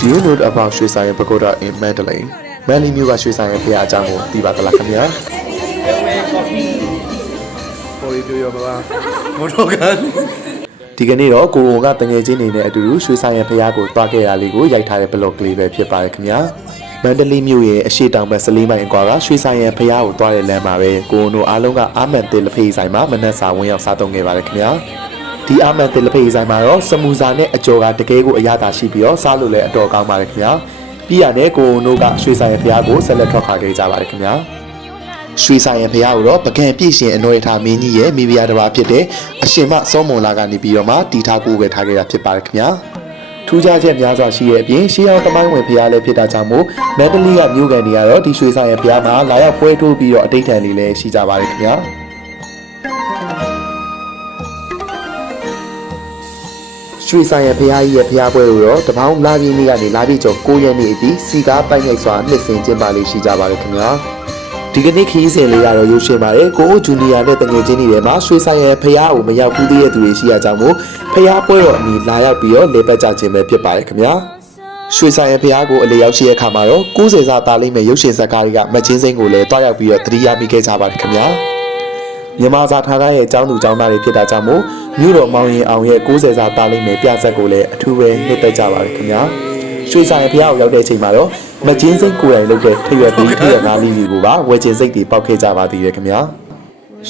Do you know about Sri Sai Pagoda in Mandalay? Many new Sri Sai Phaya အကြောင်းကိုသိပါသလားခင်ဗျာ။ပေါ်ရီပြောပါမတော်ကန်ဒီကနေ့တော့ကိုရုံကတငယ်ချင်းနေတဲ့အတူတူရွှေဆိုင်ရဖျားကိုတွားခဲ့ရလေးကိုရိုက်ထားတဲ့ blog ကလေးပဲဖြစ်ပါတယ်ခင်ဗျာမန္တလေးမြို့ရဲ့အရှိတောင်ဘက်14မိုင်အကွာကရွှေဆိုင်ရဖျားကိုတွားတဲ့လမ်းမှာပဲကိုရုံတို့အားလုံးကအာမန်တေလဖေးဆိုင်မှာမနက်စာဝင်ရောက်စားသုံးခဲ့ပါတယ်ခင်ဗျာဒီအာမန်တေလဖေးဆိုင်မှာတော့စမူစာနဲ့အကြော်ကတကယ်ကိုအရသာရှိပြီးတော့စားလို့လည်းအတော်ကောင်းပါတယ်ခင်ဗျာပြီးရတဲ့ကိုရုံတို့ကရွှေဆိုင်ရဖျားကိုဆက်လက်ထွက်ခွာခဲ့ကြပါတယ်ခင်ဗျာရွှေဆိုင်ရဖျားကိုတော့ပကံပြည့်ရှင်အနော်ရထားမင်းကြီးရဲ့မိဖုရားတစ်ပါးဖြစ်တဲ့အရှင်မစောမွန်လာကနေပြီးတော့မှတီထားကိုပဲထားခဲ့တာဖြစ်ပါတယ်ခင်ဗျာထူးခြားချက်များစွာရှိတဲ့အပြင်ရှေးအောင်တမိုင်းဝင်ဖျားလည်းဖြစ်တာကြောင့်မို့မန္တလေးကမြို့ကန်တွေကတော့ဒီရွှေဆိုင်ရဖျားမှာလာရောက်ပွဲထိုးပြီးတော့အတိတ်ထန်လေးလည်းရှိကြပါတယ်ခင်ဗျာရွှေဆိုင်ရဖျားကြီးရဲ့ဖျားပွဲကိုတော့တပေါင်းလာပြင်းနေ့ကနေလာပြည့်ကျော်9ရက်နေ့အထိစီကားပိုက်ရိုက်စွာနှစ်စဉ်ကျင်းပလေးရှိကြပါတယ်ခင်ဗျာဒီကနေ့ခီးစဉ်လေးကတော့ရုပ်ရှင်ပါတယ်ကိုအိုဂျူနီယာနဲ့တငယ်ချင်းတွေထဲမှာရွှေဆိုင်ရဖျားကိုမရောက်ဘူးသေးတဲ့သူတွေရှိရကြောင်းမို့ဖျားပွဲတော်အမီလာရောက်ပြီးတော့လေပတ်ကြခြင်းပဲဖြစ်ပါတယ်ခင်ဗျာရွှေဆိုင်ရဖျားကိုအလေရောက်ရှိတဲ့အခါမှာတော့90စာသားလေးမဲ့ရုပ်ရှင်ဇာတ်ကားတွေကမချင်းစိမ့်ကိုလည်းတွားရောက်ပြီးတော့သတိရမိခဲ့ကြပါတယ်ခင်ဗျာမြန်မာစာဌာနရဲ့အကြောင်းသူအကြောင်းသားတွေဖြစ်တာကြောင့်မို့မြို့တော်မောင်ရင်အောင်ရဲ့90စာသားလေးမဲ့ပြဆက်ကိုလည်းအထူးပဲနှစ်သက်ကြပါတယ်ခင်ဗျာရွှေဆိုင်ရဖျားကိုရောက်တဲ့အချိန်မှာတော့မကျင်းစိတ်ကိုယ်တိုင်လုပ်တဲ့ထရွက်ပြီးထရွက်ငါးလေးတွေကိုပါဝယ်ကျင်စိတ်တွေပေါက်ခဲ့ကြပါသေးတယ်ခင်ဗျာ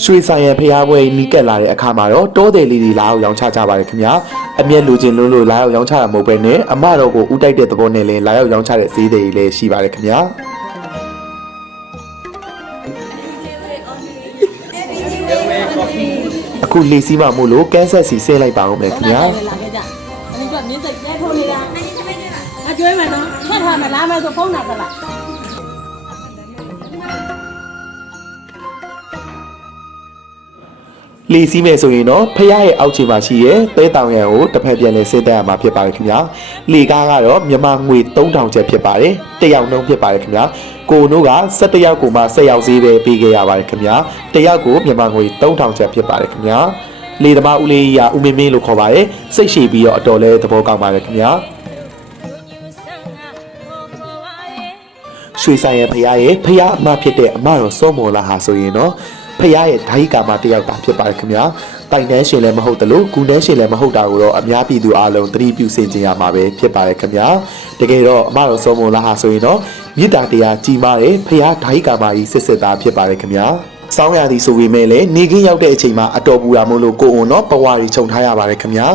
ရွှေဆိုင်ရဖျားပွဲနီးကပ်လာတဲ့အခါမှာတော့တောတယ်လေးတွေလာအောင်ရောင်းချကြပါတယ်ခင်ဗျာအမျက်လူချင်းလို့လာရောက်ရောင်းချတာမဟုတ်ပဲနဲ့အမတော်ကိုဥတိုက်တဲ့သဘောနဲ့လည်းလာရောက်ရောင်းချတဲ့ဈေးတွေလည်းရှိပါတယ်ခင်ဗျာအခုလေစီးမှမို့လို့ကန်းဆက်စီဆင်းလိုက်ပါဦးမယ်ခင်ဗျာကျွေးမယ်နော်ထွက်ထားမယ်လာမယ်ဆိုဖုန်းနာသလားလီစီးမယ်ဆိုရင်တော့ဖះရဲ့အောက်ခြေမှာရှိရဲ့သဲတောင်ရံကိုတစ်ဖက်ပြန်လဲဆင်းသက်ရမှာဖြစ်ပါတယ်ခင်ဗျာလီကားကတော့မြန်မာငွေ3000ကျပ်ဖြစ်ပါတယ်တယောက်နှုန်းဖြစ်ပါတယ်ခင်ဗျာကိုနို့က17ယောက်ကိုမှ10ယောက်ဈေးပဲပေးခဲ့ရပါတယ်ခင်ဗျာတယောက်ကိုမြန်မာငွေ3000ကျပ်ဖြစ်ပါတယ်ခင်ဗျာလေသမားဦးလေးကြီးကဦးမင်းမင်းလို့ခေါ်ပါတယ်စိတ်ရှိပြီးတော့အတော်လဲသဘောကောင်းပါတယ်ခင်ဗျာရွှေဆိုင်ရဖရားရဲ့ဖရားအမဖြစ်တဲ့အမတော်စောမော်လာဟာဆိုရင်တော့ဖရားရဲ့ဓာတ်ကာမတယောက်တာဖြစ်ပါတယ်ခင်ဗျာတိုင်တန်းရှင်လည်းမဟုတ်တယ်လို့ဂူတန်းရှင်လည်းမဟုတ်တာကိုတော့အများပြည်သူအားလုံးသတိပြုစေချင်ရမှာပဲဖြစ်ပါတယ်ခင်ဗျာတကယ်တော့အမတော်စောမော်လာဟာဆိုရင်တော့မေတ္တာတရားကြီးမားတဲ့ဖရားဓာတ်ကာမကြီးစစ်စစ်သားဖြစ်ပါတယ်ခင်ဗျာစောင်းရသည်ဆိုပေမဲ့လည်းနေခင်းရောက်တဲ့အချိန်မှာအတော်ပူတာမို့လို့ကိုအွန်တော့ပဝါရီခြုံထားရပါတယ်ခင်ဗျာ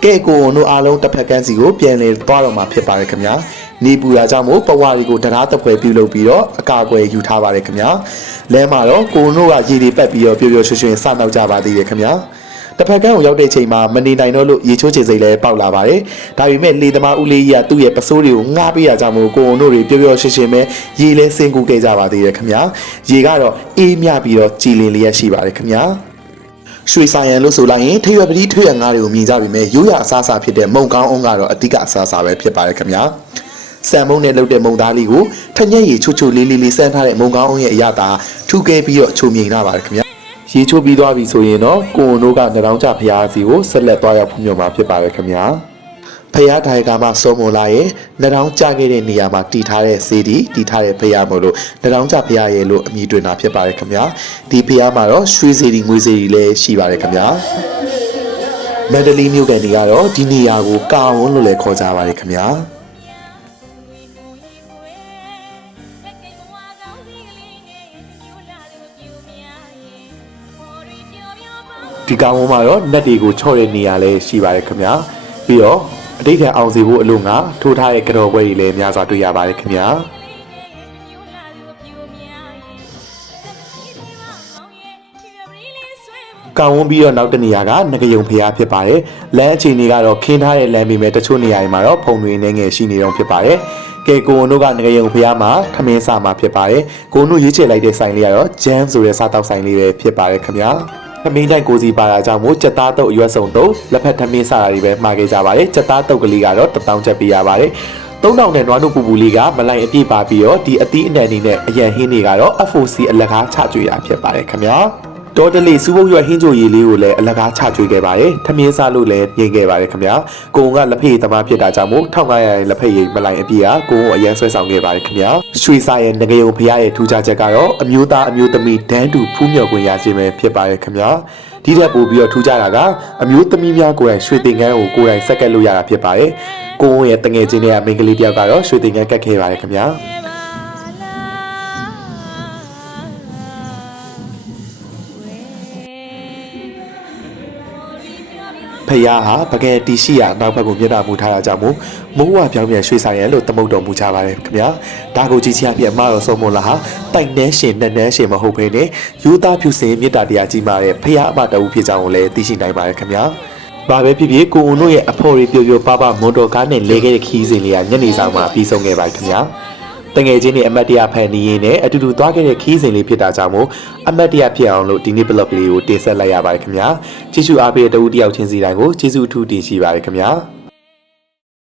ကဲကိုအွန်တို့အားလုံးတစ်ဖက်ကန်းစီကိုပြန်လဲသွားတော့မှာဖြစ်ပါတယ်ခင်ဗျာနေပူတာကြောင့်မို့ပဝါရီကိုတရားတစ်ဖွဲပြုလုပ်ပြီးတော့အကာအကွယ်ယူထားပါတယ်ခင်ဗျာလမ်းမှာတော့ကိုနို့ကရေတွေပက်ပြီးတော့ပျော်ပျော်ရွှင်ရွှင်စနောက်ကြပါသေးတယ်ခင်ဗျာတစ်ဖက်ကန်းကိုရောက်တဲ့အချိန်မှာမနေနိုင်တော့လို့ရေချိုးချေစိတ်လည်းပေါက်လာပါတယ်ဒါပေမဲ့လေသမားဦးလေးကြီးကသူ့ရဲ့ပစိုးတွေကိုငှားပေးရကြောင်းမို့ကိုနို့တွေပျော်ပျော်ရွှင်ရွှင်ပဲရေလဲဆင်းကူခဲ့ကြပါသေးတယ်ခင်ဗျာရေကတော့အေးမြပြီးတော့ကြည်လင်လျက်ရှိပါတယ်ခင်ဗျာရွှေဆိုင်ရန်လို့ဆိုလိုက်ရင်ထရွက်ပတိထွေရငါးတွေကိုမြင်ကြပြီမဲ့ရိုးရအစားအစာဖြစ်တဲ့မုံကောင်းအောင်ကတော့အဓိကအစားအစာပဲဖြစ်ပါတယ်ခင်ဗျာဆန်မုံနဲ့လုပ်တဲ့မုံသားလေးကိုထညက်ရည်ချိုချိုလေးလေးလေးဆန်းထားတဲ့မုံကောင်းအောင်ရဲ့အရသာထူးကဲပြီးတော့ချုံမြိန်လာပါတယ်ခင်ဗျာရေချိုးပြီးသွားပြီဆိုရင်တော့ကိုနို့ကနှောင်းကြဖျားစီကိုဆက်လက်သွားရောက်ဖွံ့ဖြိုးမှာဖြစ်ပါတယ်ခင်ဗျာဖျားထိုင်ကမှစောမလာရဲ့နှောင်းကြခဲ့တဲ့နေရာမှာတီထားတဲ့စေးတီထားတဲ့ဖျားမို့လို့နှောင်းကြဖျားရဲ့လို့အမည်တွင်တာဖြစ်ပါတယ်ခင်ဗျာဒီဖျားမှာတော့ရွှေစေးတီငွေစေးတီလည်းရှိပါတယ်ခင်ဗျာမန္တလေးမြို့ကန်တွေကတော့ဒီနေရာကိုကာဝန်းလို့လည်းခေါ်ကြပါတယ်ခင်ဗျာဒီကောင်ဝန်းမှာတော့နက်တွေကိုချော့တဲ့နေရာလည်းရှိပါတယ်ခင်ဗျာပြီးတော့အတိတ်ခံအောင်စီဖို့အလို့ငါထိုးထားတဲ့ကြော်ပွဲတွေလည်းများစွာတွေ့ရပါတယ်ခင်ဗျာကောင်ဝန်းပြီးတော့နောက်တနေရာကငကယုံဖျားဖြစ်ပါတယ်လမ်းအခြေအနေကတော့ခင်းထားတဲ့လမ်းပေမဲ့တချို့နေရာတွေမှာတော့ဖုံတွေနေငယ်ရှိနေတော့ဖြစ်ပါတယ်ကဲကိုနို့ကငကယုံဖျားမှာထမင်းစာမှာဖြစ်ပါတယ်ကိုနို့ရွေးချယ်လိုက်တဲ့ဆိုင်လေးကတော့ဂျမ်ဆိုတဲ့စားတောက်ဆိုင်လေးပဲဖြစ်ပါတယ်ခင်ဗျာသမင်းတိုင်းကိုစီပါတာကြောင့်မို့စက်သားတုပ်အရွက်စုံတုပ်လက်ဖက်ထမင်းစားတာတွေပဲမှာခဲ့ကြပါတယ်စက်သားတုပ်ကလေးကတော့1000ကျပ်ပေးရပါတယ်3000နဲ့နွားနို့ပူပူလေးကမလိုက်အပြည့်ပါပြီးတော့ဒီအသီးအနှံအနေနဲ့အရန်ဟင်းတွေကတော့ FOC အလက်ကားချကြွေတာဖြစ်ပါတယ်ခင်ဗျာ တော်တလီစူးပုတ်ရွက်ဟင်းချိုရည်လေးကိုလည်းအလကားချကျွေးခဲ့ပါတယ်။ထမင်းစားလို့လည်းပြင်ခဲ့ပါတယ်ခင်ဗျာ။ကိုုံကလက်ဖက်ရည်သမားဖြစ်တာကြောင့်မို့1500ရဲ့လက်ဖက်ရည်မလိုက်အပြည့်ကကိုုံကိုအရန်ဆွဲဆောင်ခဲ့ပါတယ်ခင်ဗျာ။ရွှေစာရဲ့ငကယုံဖရားရဲ့ထူးခြားချက်ကတော့အမျိုးသားအမျိုးသမီးဒန်းတူဖူးမြော်ခွင့်ရခြင်းပဲဖြစ်ပါတယ်ခင်ဗျာ။ဒီထက်ပိုပြီးတော့ထူးခြားတာကအမျိုးသမီးများကိုယ်တိုင်ရွှေတင်ငန်းကိုကိုယ်တိုင်ဆက်ကပ်လို့ရတာဖြစ်ပါတယ်။ကိုုံရဲ့တငယ်ချင်းတွေကမိန်းကလေးတယောက်ကတော့ရွှေတင်ငန်းကတ်ခဲ့ပါတယ်ခင်ဗျာ။ဖယားဟာပကံတီရှိရာနောက်ဘက်ကိုမျက်နှာမူထားတာကြောင့်မိုးဝပြောင်းပြန်ရွှေ့ဆိုင်ရလို့သမုတ်တော်မူကြပါတယ်ခင်ဗျာဒါကိုကြည့်ချင်ပြအမတော်ဆုံးမလားဟာတိုင်နှန်းရှင်နှက်နှန်းရှင်မဟုတ်ဘဲနဲ့ယူသားဖြူစင်မေတ္တာတရားကြီးမာတဲ့ဖယားအမတော်ဦးဖြစ်ကြောင်းကိုလည်းသိရှိနိုင်ပါတယ်ခင်ဗျာဘာပဲဖြစ်ဖြစ်ကိုဦးတို့ရဲ့အဖော်ရီပြပြပပမွန်တော်ကားနဲ့လဲခဲ့တဲ့ခီးစဉ်လေးကညနေဆောင်မှာပြီးဆုံးခဲ့ပါတယ်ခင်ဗျာတငယ်ချင်းတွေအမတ်တရဖန်နီးရင်းနဲ့အတူတူသွားခဲ့တဲ့ခီးစဉ်လေးဖြစ်တာကြောင့်မို့အမတ်တရဖြစ်အောင်လို့ဒီနေ့ blog လေးကိုတင်ဆက်လိုက်ရပါတယ်ခင်ဗျာကျေးဇူးအားပေးတဲ့တဦးတယောက်ချင်းစီတိုင်းကိုကျေးဇူးအထူးတင်ရှိပါတယ်ခင်ဗျာ